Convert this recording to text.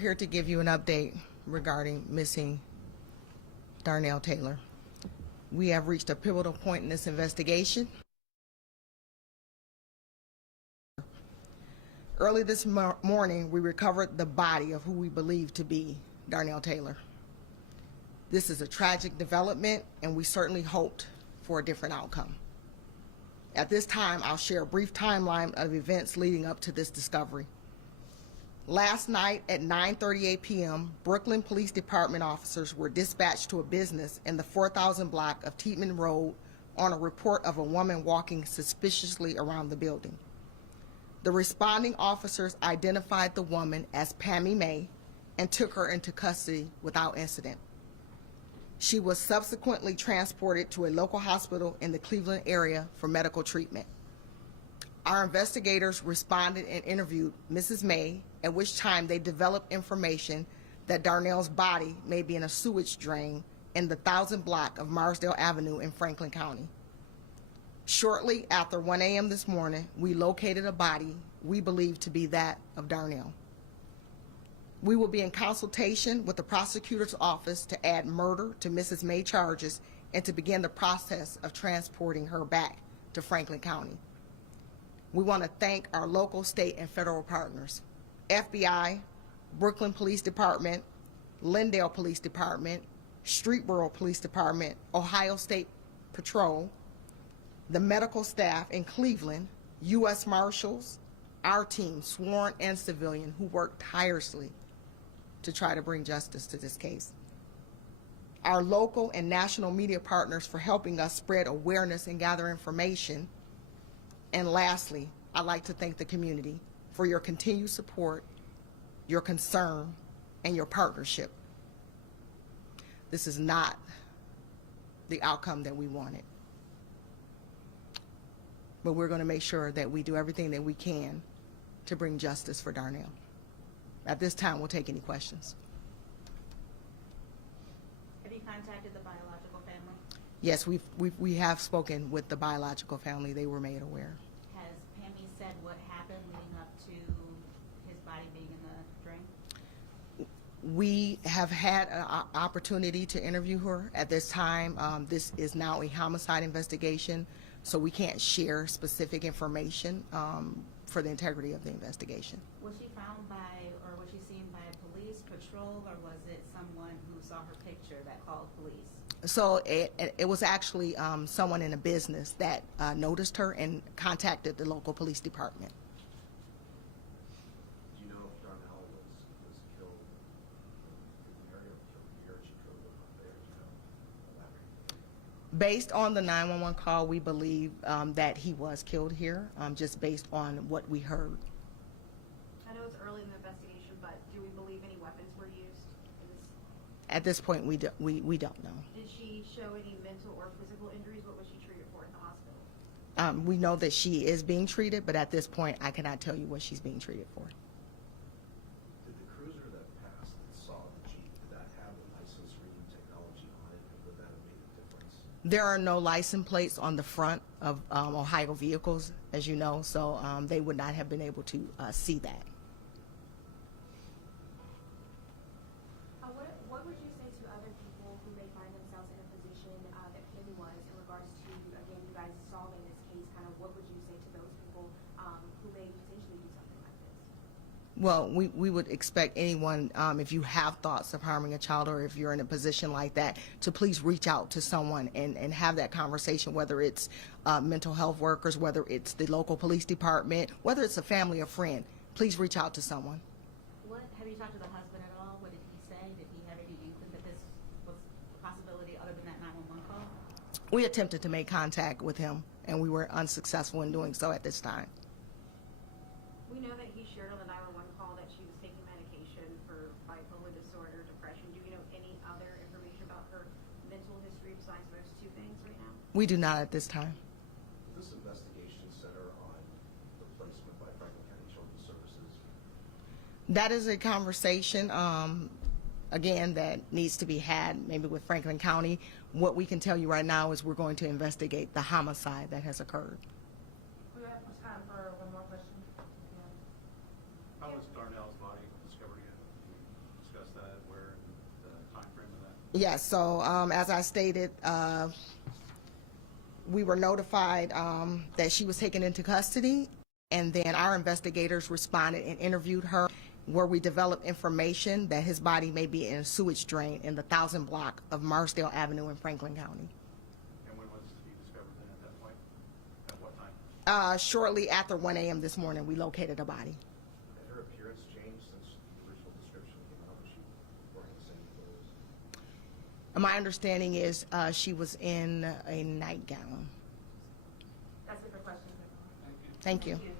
Here to give you an update regarding missing Darnell Taylor. We have reached a pivotal point in this investigation. Early this morning, we recovered the body of who we believe to be Darnell Taylor. This is a tragic development, and we certainly hoped for a different outcome. At this time, I'll share a brief timeline of events leading up to this discovery. Last night at 9:38 p.m., Brooklyn Police Department officers were dispatched to a business in the 4000 block of Tietman Road on a report of a woman walking suspiciously around the building. The responding officers identified the woman as Pammy May and took her into custody without incident. She was subsequently transported to a local hospital in the Cleveland area for medical treatment. Our investigators responded and interviewed Mrs. May, at which time they developed information that Darnell's body may be in a sewage drain in the 1000 block of Marsdale Avenue in Franklin County. Shortly after 1 a.m. this morning, we located a body we believe to be that of Darnell. We will be in consultation with the prosecutor's office to add murder to Mrs. May charges and to begin the process of transporting her back to Franklin County. We want to thank our local, state, and federal partners, FBI, Brooklyn Police Department, Lindale Police Department, Streetboro Police Department, Ohio State Patrol, the medical staff in Cleveland, U.S. Marshals, our team, sworn and civilian, who worked tirelessly to try to bring justice to this case. Our local and national media partners for helping us spread awareness and gather information. And lastly, I'd like to thank the community for your continued support, your concern, and your partnership. This is not the outcome that we wanted, but we're going to make sure that we do everything that we can to bring justice for Darnell. At this time, we'll take any questions. Have you contacted the biological family? Yes, we have spoken with the biological family. They were made aware. Has Pammy said what happened leading up to his body being in the drain? We have had an opportunity to interview her. At this time, this is now a homicide investigation, so we can't share specific information for the integrity of the investigation. Was she found by, or was she seen by police, patrol, or was it someone who saw her picture that called police? So it was actually someone in a business that noticed her and contacted the local police department. Do you know if Darnell was killed in the area, killed here, or she killed there? Do you know? Elaborate. Based on the 911 call, we believe that he was killed here, just based on what we heard. I know it's early in the investigation, but do we believe any weapons were used in this? At this point, we don't know. Did she show any mental or physical injuries? What was she treated for in the hospital? We know that she is being treated, but at this point, I cannot tell you what she's being treated for. Did the cruiser that passed that saw the Jeep, did that have the license reading technology on it, and would that have made a difference? There are no license plates on the front of Ohio vehicles, as you know, so they would not have been able to see that. What would you say to other people who may find themselves in a position that Pammy was in regards to, again, you guys solving this case? Kind of what would you say to those people who may potentially do something like this? Well, we would expect anyone, if you have thoughts of harming a child or if you're in a position like that, to please reach out to someone and have that conversation, whether it's mental health workers, whether it's the local police department, whether it's a family or friend. Please reach out to someone. What, have you talked to the husband at all? What did he say? Did he have any inkling that this was a possibility other than that 911 call? We attempted to make contact with him, and we were unsuccessful in doing so at this time. We know that he shared on the 911 call that she was taking medication for bipolar disorder, depression. Do we know any other information about her mental history besides those two things right now? We do not at this time. Will this investigation center on the placement by Franklin County Children's Services? That is a conversation, again, that needs to be had maybe with Franklin County. What we can tell you right now is we're going to investigate the homicide that has occurred. We have time for one more question. How was Darnell's body discovered again? Yes, so as I stated, we were notified that she was taken into custody, and then our investigators responded and interviewed her, where we developed information that his body may be in a sewage drain in the 1000 block of Marsdale Avenue in Franklin County. And when was he discovered then at that point? At what time? Shortly after 1 a.m. this morning, we located a body. Had her appearance changed since the original description came out? Was she wearing the same clothes? My understanding is she was in a nightgown. That's it for questions. Thank you. Thank you.